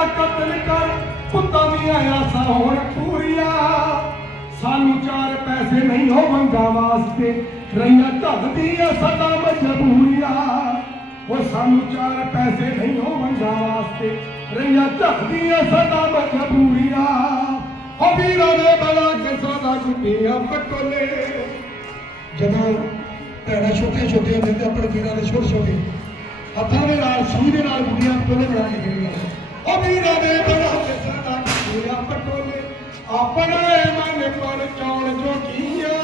ਦਾ ਕਤਲ ਕਰ, ਪੁੱਤਾਂ ਦੀਆਂ ਆਸਾਂ ਹੋਣ ਪੂਰੀਆਂ। ਸਾਨੂੰ ਚਾਰ ਪੈਸੇ ਨਹੀਂ ਹੋ ਮੰਗਾ ਵਾਸਤੇ ਰਈਆਂ ਢੱਕਦੀਆਂ ਸਦਾ ਮਜਬੂਰੀਆਂ। ਉਹ ਸਾਨੂੰ ਚਾਰ ਪੈਸੇ ਨਹੀਂ ਹੋ ਮੰਗਾ ਵਾਸਤੇ ਰਈਆਂ ਢੱਕਦੀਆਂ ਸਦਾ ਮਜਬੂਰੀਆਂ। ਉਹ ਵੀਰਾਂ ਦੇ ਬਲਾ ਕੇ ਸਦਾ ਗੁੱਟੀਆਂ ਪਟੋਲੇ ਜਦੋਂ ਭੈਣਾਂ ਛੋਟੀਆਂ ਛੋਟੀਆਂ ਹੁੰਦੀਆਂ ਤੇ ਆਪਣੇ ਵੀਰਾਂ ਦੇ ਛੋਟੇ ਛੋਟੇ। ਹੱਥਾਂ ਦੇ ਨਾਲ, ਸੂਈ ਦੇ ਨਾਲ ਗੁੱਡੀਆਂ ਟੋਲੇ ਬਣਾ ਕੇ ਖੇਡੀਆਂ ਉਹ ਦੇ ਬਲਾ ਕੇ ਸਦਾ ਪਟੋਲੇ ਆਪਣੇ ਮਨ ਪਰ ਚੌਣ ਜੋਗੀਆਂ।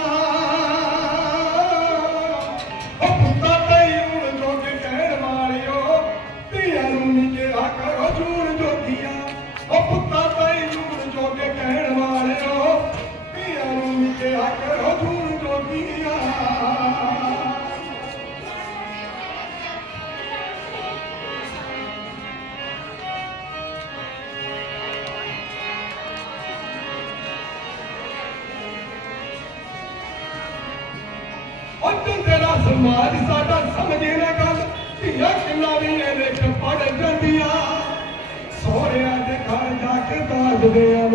ਉੱਤੋਂ ਤੇਰਾ ਸਮਾਜ, ਸਾਡਾ ਸਮਝੇ ਨਾ ਗੱਲ ਧੀਆਂ ਕਿੰਨਾ ਵੀ ਇਹਦੇ ਚ ਜਾਂਦੀਆਂ। ਸੋਹਰਿਆਂ ਦੇ ਘਰ ਜਾ ਕੇ ਦਾਜਦੇ ਆ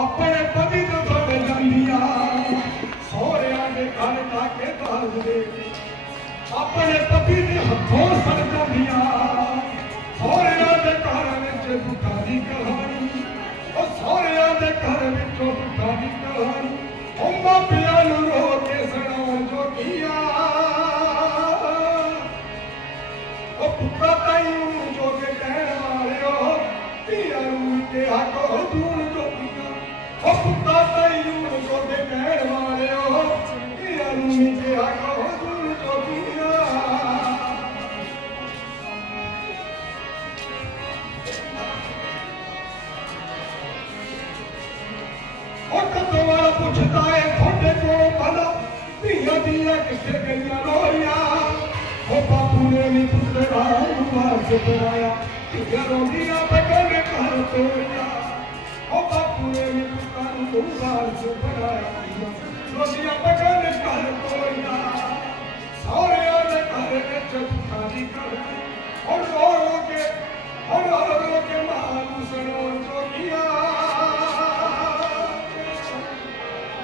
ਆਪਣੇ ਪਤੀ ਤੋਂ ਫੜ ਜਾਂਦੀਆਂ। ਸੋਹਰਿਆਂ ਦੇ ਘਰ ਜਾ ਕੇ ਦਾਜਦੇ। ਆਪਣੇ ਪਤੀ ਦੇ ਹੱਥੋਂ ਸੜ ਜਾਂਦੀਆਂ। ਸੋਹਰਿਆਂ ਦੇ ਘਰ ਵਿੱਚ ਦੁੱਖਾਂ ਦੀ ਕਹਾਣੀ। ਉਹ ਸੋਹਰਿਆਂ ਦੇ ਘਰ ਵਿੱਚੋਂ ਦੁੱਖਾਂ ਦੀ ਉਹ ਕਦੋਂ ਪੁੱਛਦਾ ਏ, ਤੁਹਾਡੇ ਕੋਲੋਂ ਭਲਾ ਧੀਆਂ ਦੀਆਂ ਕਿੱਥੇ ਗਈਆਂ ਲੋਈਆਂ ਉਹ ਬਾਪੂ ਨੇ ਵੀ ਪੁੱਤਰਾ ਨੂੰ ਵਾਰਸ ਬਣਾਇਆ ਧੀਆਂ ਰੋਂਦੀਆਂ ਬਗਨੇ ਘਰ ਤੋੜਿਆ? ਉਹ ਬਾਪੂ ਨੇ ਵੀ ਪੁੱਤਰਾ ਨੂੰ ਵਾਰਸ ਬਣਾਇਆ ਰੋਂਦੀਆਂ ਬਗਨੇ ਘਰ ਤੋੜਿਆ?